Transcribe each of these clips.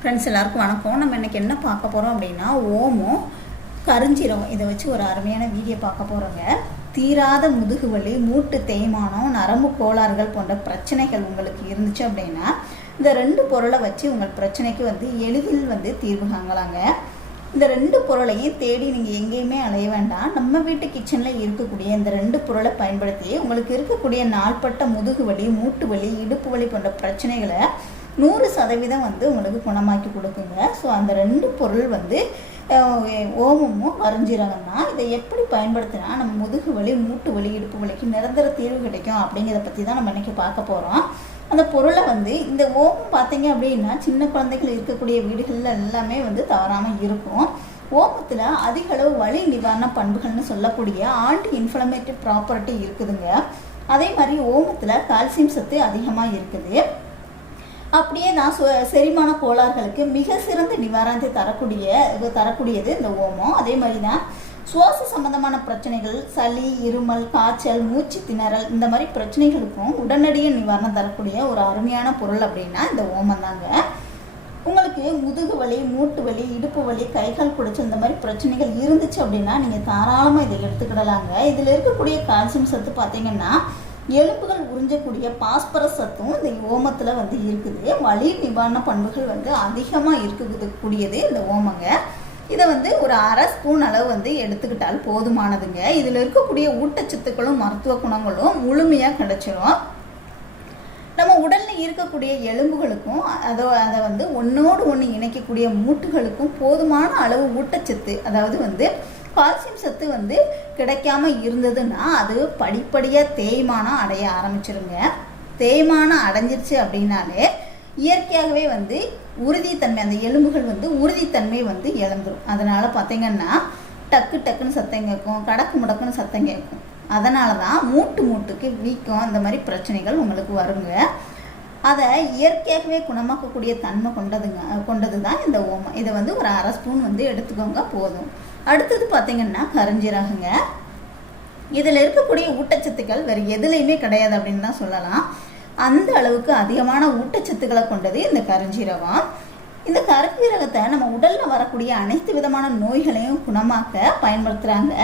Friends எல்லாருக்கும் வணக்கம். நம்ம இன்னைக்கு என்ன பார்க்க போகிறோம் அப்படின்னா ஓமம் கருஞ்சீரகம். இதை வச்சு ஒரு அருமையான வீடியோ பார்க்க போகிறோங்க தீராத முதுகு வலி மூட்டு தேய்மானம் நரம்பு கோளாறுகள் போன்ற பிரச்சனைகள் உங்களுக்கு இருந்துச்சு அப்படின்னா இந்த ரெண்டு பொருளை வச்சு உங்கள் பிரச்சனைக்கு வந்து எளிதில் வந்து தீர்வு காங்கலாங்க இந்த ரெண்டு பொருளையும் தேடி நீங்கள் எங்கேயுமே அலைய வேண்டாம். நம்ம வீட்டு கிச்சனில் இருக்கக்கூடிய இந்த ரெண்டு பொருளை பயன்படுத்தி உங்களுக்கு இருக்கக்கூடிய நாள்பட்ட முதுகு வலி மூட்டு வலி இடுப்பு வலி போன்ற பிரச்சனைகளை நூறு சதவீதம் வந்து உங்களுக்கு குணமாக்கி கொடுக்குங்க. ஸோ அந்த ரெண்டு பொருள் வந்து ஓமமும் கருஞ்சீரகம் தான் இதை எப்படி பயன்படுத்தினா நம்ம முதுகு வலி மூட்டு வலி இடுப்பு வலிக்கு நிரந்தர தீர்வு கிடைக்கும் அப்படிங்கிறத பற்றி தான் நம்ம இன்றைக்கி பார்க்க போகிறோம் அந்த பொருளை வந்து இந்த ஓமம் பார்த்தீங்க அப்படின்னா சின்ன குழந்தைகள் இருக்கக்கூடிய வீடுகளில் எல்லாமே வந்து தவறாமல் இருக்கும். ஓமத்தில் அதிக அளவு வலி நிவாரண பண்புகள்னு சொல்லக்கூடிய ஆன்டி இன்ஃப்ளமேட்டிவ் ப்ராப்பர்ட்டி இருக்குதுங்க. அதே மாதிரி ஓமத்தில் கால்சியம் சத்து அதிகமாக இருக்குது. அப்படியே நான் சொ செரிமான கோளாறுகளுக்கு மிக சிறந்த நிவாரணத்தை தரக்கூடிய தரக்கூடியது இந்த ஓமம் அதே மாதிரி தான் சுவாச சம்பந்தமான பிரச்சனைகள் சளி இருமல் காய்ச்சல் மூச்சு திணறல் இந்த மாதிரி பிரச்சனைகளுக்கும் உடனடியாக நிவாரணம் தரக்கூடிய ஒரு அருமையான பொருள் அப்படின்னா இந்த ஓமம் தாங்க உங்களுக்கு முதுகு வலி மூட்டு வலி இடுப்பு வலி கைகால் குடிச்சு இந்த மாதிரி பிரச்சனைகள் இருந்துச்சு அப்படின்னா நீங்கள் தாராளமாக இதை எடுத்துக்கிடலாங்க. இதில் இருக்கக்கூடிய கால்சியம் சத்து பார்த்தீங்கன்னா எலும்புகள் உறிஞ்சக்கூடிய பாஸ்பரஸ் சத்தும் இந்த ஓமத்தில் வந்து இருக்குது. வலி நிவாரண பண்புகள் வந்து அதிகமாக இருக்குது கூடியது இந்த ஓமங்க. இதை வந்து ஒரு அரை ஸ்பூன் அளவு வந்து எடுத்துக்கிட்டால் போதுமானதுங்க. இதில் இருக்கக்கூடிய ஊட்டச்சத்துக்களும் மருத்துவ குணங்களும் முழுமையாக கிடச்சிரும். நம்ம உடலில் இருக்கக்கூடிய எலும்புகளுக்கும் அதோ அதை வந்து ஒன்றோடு ஒன்று இணைக்கக்கூடிய மூட்டுகளுக்கும் போதுமான அளவு ஊட்டச்சத்து அதாவது வந்து கால்சியம் சத்து வந்து கிடைக்காம இருந்ததுன்னா அது படிப்படியாக தேய்மானம் அடைய ஆரம்பிச்சிருங்க. தேய்மானம் அடைஞ்சிருச்சு அப்படின்னாலே இயற்கையாகவே வந்து உறுதித்தன்மை அந்த எலும்புகள் வந்து உறுதித்தன்மை வந்து இழந்துடும் அதனால் பார்த்தீங்கன்னா டக்கு டக்குன்னு சத்தம் கேட்கும் கடக்கு முடக்குன்னு சத்தம் கேட்கும். அதனால தான் மூட்டு மூட்டுக்கு வீக்கம் அந்த மாதிரி பிரச்சனைகள் உங்களுக்கு வருங்க. அதை இயற்கையாகவே குணமாக்கக்கூடிய தன்மை கொண்டதுங்க கொண்டது தான் இந்த ஓமம். இதை வந்து ஒரு அரை ஸ்பூன் வந்து எடுத்துக்கோங்க போதும். அடுத்தது பார்த்தீங்கன்னா கரிஞ்சீரகங்க. இதில் இருக்கக்கூடிய ஊட்டச்சத்துக்கள் வேறு எதுலேயுமே கிடையாது அப்படின்னு தான் சொல்லலாம். அந்த அளவுக்கு அதிகமான ஊட்டச்சத்துக்களை கொண்டது இந்த கருஞ்சீரகம். இந்த கருஞ்சீரகத்தை நம்ம உடலில் வரக்கூடிய அனைத்து விதமான நோய்களையும் குணமாக்க பயன்படுத்துகிறாங்க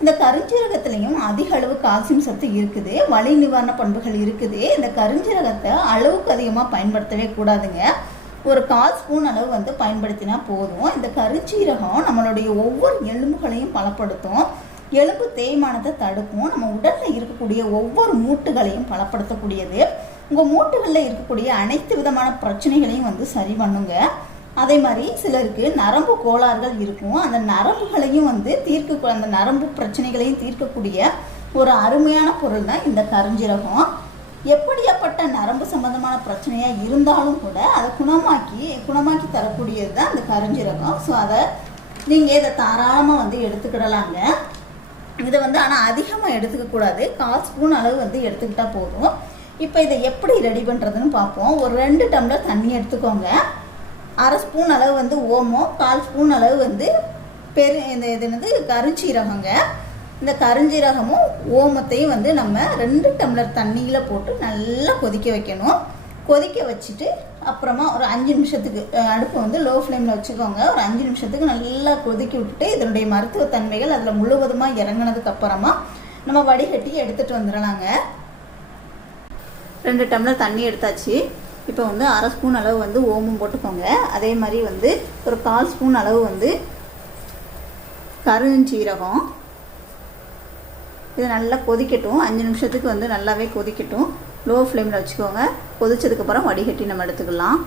இந்த கருஞ்சீரகத்துலேயும் அதிக அளவு கால்சியம் சத்து இருக்குது வலி நிவாரண பண்புகள் இருக்குது. இந்த கருஞ்சீரகத்தை அளவுக்கு அதிகமாக பயன்படுத்தவே கூடாதுங்க. ஒரு கால் ஸ்பூன் அளவு வந்து பயன்படுத்தினா போதும். இந்த கருஞ்சீரகம் நம்மளுடைய ஒவ்வொரு எலும்புகளையும் பலப்படுத்தும். எலும்பு தேய்மானத்தை தடுக்கும். நம்ம உடலில் இருக்கக்கூடிய ஒவ்வொரு மூட்டுகளையும் பலப்படுத்தக்கூடியது. உங்கள் மூட்டுகளில் இருக்கக்கூடிய அனைத்து விதமான பிரச்சனைகளையும் வந்து சரி பண்ணுங்க. அதே மாதிரி சிலருக்கு நரம்பு கோளாறுகள் இருக்கும். அந்த நரம்புகளையும் வந்து தீர்க்க அந்த நரம்பு பிரச்சனைகளையும் தீர்க்கக்கூடிய ஒரு அருமையான பொருள் தான் இந்த கருஞ்சீரகம். எப்படியாப்பட்ட நரம்பு சம்பந்தமான பிரச்சனையாக இருந்தாலும் கூட அதை குணமாக்கி குணமாக்கி தரக்கூடியது தான் அந்த கருஞ்சீரகம். ஸோ அதை நீங்கள் இதை தாராளமாக வந்து எடுத்துக்கிடலாங்க. இதை வந்து ஆனால் அதிகமாக எடுத்துக்கக்கூடாது கால் ஸ்பூன் அளவு வந்து எடுத்துக்கிட்டால் போதும். இப்போ இதை எப்படி ரெடி பண்ணுறதுன்னு பார்ப்போம். ஒரு ரெண்டு டம்ளர் தண்ணி எடுத்துக்கோங்க. அரை ஸ்பூன் அளவு வந்து ஓமம் கால் ஸ்பூன் அளவு வந்து பெரு இந்த இது வந்து கருஞ்சீரகங்க. இந்த கருஞ்சீரகமும் ஓமத்தையும் வந்து நம்ம ரெண்டு டம்ளர் தண்ணியில் போட்டு நல்லா கொதிக்க வைக்கணும். கொதிக்க வச்சுட்டு அப்புறமா ஒரு அஞ்சு நிமிஷத்துக்கு அடுப்பு வந்து லோ ஃப்ளேமில் வச்சுக்கோங்க. ஒரு அஞ்சு நிமிஷத்துக்கு நல்லா கொதிக்க விட்டுட்டு இதனுடைய மருத்துவ தன்மைகள் அதில் முழுவதுமாக இறங்கினதுக்கு அப்புறமா நம்ம வடிகட்டி எடுத்துகிட்டு வந்துடலாங்க ரெண்டு டம்ளர் தண்ணி எடுத்தாச்சு. இப்போ வந்து அரை ஸ்பூன் அளவு வந்து ஓமம் போட்டுக்கோங்க. அதே மாதிரி வந்து ஒரு கால் ஸ்பூன் அளவு வந்து கருஞ்சீரகம் இது நல்லா கொதிக்கட்டும். அஞ்சு நிமிஷத்துக்கு வந்து நல்லாவே கொதிக்கட்டும். லோ ஃப்ளேமில் வச்சுக்கோங்க. கொதிச்சதுக்கப்புறம் வடிகட்டி நம்ம எடுத்துக்கலாம்.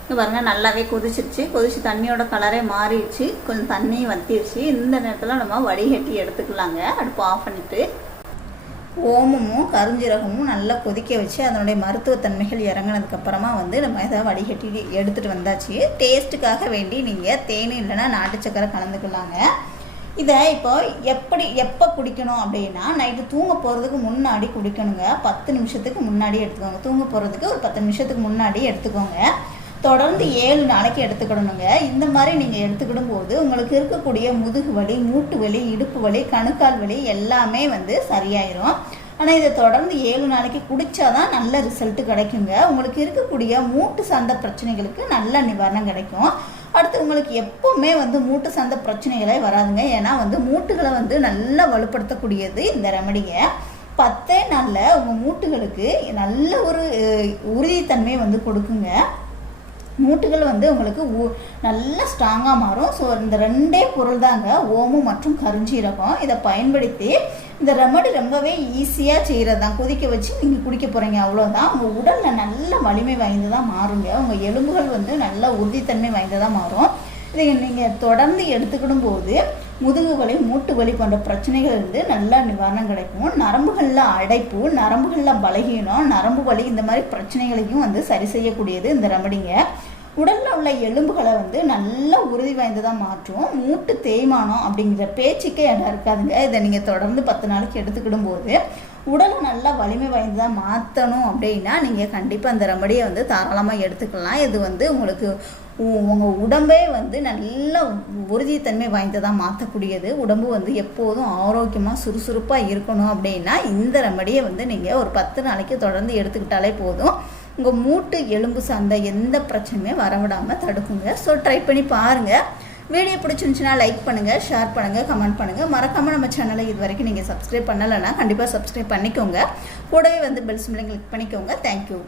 இங்கே பாருங்க நல்லாவே கொதிச்சிருச்சு. கொதிச்சு தண்ணியோட கலரே மாறிடுச்சு. கொஞ்சம் தண்ணியும் வத்திடுச்சு இந்த நேரத்தில் நம்ம வடிகட்டி எடுத்துக்கலாங்க. அடுப்பு ஆஃப் பண்ணிவிட்டு ஓமமும் கருஞ்சீரகமும் நல்லா கொதிக்க வச்சு அதனுடைய மருத்துவத்தன்மைகள் தன்மைகள் அப்புறமா வந்து நம்ம இதை வடிகட்டி எடுத்துகிட்டு வந்தாச்சு. டேஸ்ட்டுக்காக வேண்டி நீங்கள் தேனீ இல்லைன்னா நாட்டு சக்கரை கலந்துக்கலாங்க. இதை இப்போ எப்படி எப்போ குடிக்கணும் அப்படின்னா நைட்டு தூங்க போகிறதுக்கு முன்னாடி குடிக்கணுங்க. பத்து நிமிஷத்துக்கு முன்னாடி எடுத்துக்கோங்க. தூங்க போகிறதுக்கு ஒரு பத்து நிமிஷத்துக்கு முன்னாடி எடுத்துக்கோங்க. தொடர்ந்து ஏழு நாளைக்கு எடுத்துக்கிடணுங்க. இந்த மாதிரி நீங்கள் எடுத்துக்கிடும் போது உங்களுக்கு இருக்கக்கூடிய முதுகு வலி மூட்டு வலி இடுப்பு வலி கணுக்கால் வலி எல்லாமே வந்து சரியாயிரும். ஆனால் இதை தொடர்ந்து ஏழு நாளைக்கு குடித்தாதான் நல்ல ரிசல்ட்டு கிடைக்குங்க. உங்களுக்கு இருக்கக்கூடிய மூட்டு சார்ந்த பிரச்சனைகளுக்கு நல்ல நிவாரணம் கிடைக்கும். உங்களுக்கு எப்போவுமே வந்து மூட்டு சார்ந்த பிரச்சனைகளே வராதுங்க. ஏன்னா வந்து மூட்டுகளை வந்து நல்லா வலுப்படுத்தக்கூடியது இந்த ரெமடியை பத்தே நாளில் உங்கள் மூட்டுகளுக்கு நல்ல ஒரு உறுதித்தன்மையை வந்து கொடுக்குங்க. மூட்டுகள் வந்து உங்களுக்கு ஊ- நல்லா ஸ்ட்ராங்காக மாறும். ஸோ இந்த ரெண்டே பொருள் தாங்க ஓமம் மற்றும் கருஞ்சீரகம். இதை பயன்படுத்தி இந்த ரெமடி ரொம்பவே ஈஸியாக செய்கிறது தான் கொதிக்க வச்சு நீங்கள் குடிக்க போகிறீங்க அவ்வளோதான் உங்கள் உடலில் நல்ல வலிமை வாய்ந்ததாக மாறுங்க. உங்கள் எலும்புகள் வந்து நல்ல உறுதித்தன்மை வாய்ந்ததாக மாறும். இதை நீங்கள் தொடர்ந்து எடுத்துக்கிடும் போது முதுகு வலி மூட்டு வலி போன்ற பிரச்சனைகள் இருந்து நல்ல நிவாரணம் கிடைக்கும். நரம்புகளில் அடைப்பு நரம்புகளில் பலகீனம் நரம்பு வலி இந்த மாதிரி பிரச்சனைகளையும் வந்து சரி செய்யக்கூடியது இந்த ரெமடிங்க. உடலில் உள்ள எலும்புகளை வந்து நல்ல உறுதி வாய்ந்ததாக மாற்றும். மூட்டு தேய்மானம் அப்படிங்கிற பேச்சுக்கே இடம் இருக்காதுங்க. இதை நீங்கள் தொடர்ந்து பத்து நாளைக்கு எடுத்துக்கிடும் போது உடலை நல்லா வலிமை வாய்ந்ததாக மாற்றணும் அப்படின்னா நீங்கள் கண்டிப்பாக அந்த ரெமடியை வந்து தாராளமாக எடுத்துக்கலாம். இது வந்து உங்களுக்கு உங்கள் உடம்பே வந்து நல்ல உறுதித்தன்மை வாய்ந்ததாக மாற்றக்கூடியது உடம்பு வந்து எப்போதும் ஆரோக்கியமாக சுறுசுறுப்பாக இருக்கணும் அப்படின்னா இந்த ரெமடியை வந்து நீங்கள் ஒரு பத்து நாளைக்கு தொடர்ந்து எடுத்துக்கிட்டாலே போதும். உங்கள் மூட்டு எலும்பு சார்ந்த எந்த பிரச்சனையுமே வரவிடாமல் தடுக்குங்க. ஸோ ட்ரை பண்ணி பாருங்கள் வீடியோ பிடிச்சிருந்துச்சுன்னா லைக் பண்ணுங்கள் ஷேர் பண்ணுங்கள் கமெண்ட் பண்ணுங்கள் மறக்காமல் நம்ம சேனலை இது வரைக்கும் நீங்கள் சப்ஸ்கிரைப் பண்ணலைன்னா கண்டிப்பாக சப்ஸ்கிரைப் பண்ணிக்கோங்க. கூடவே வந்து பெல் சிம்லையும் கிளிக் பண்ணிக்கோங்க. Thank you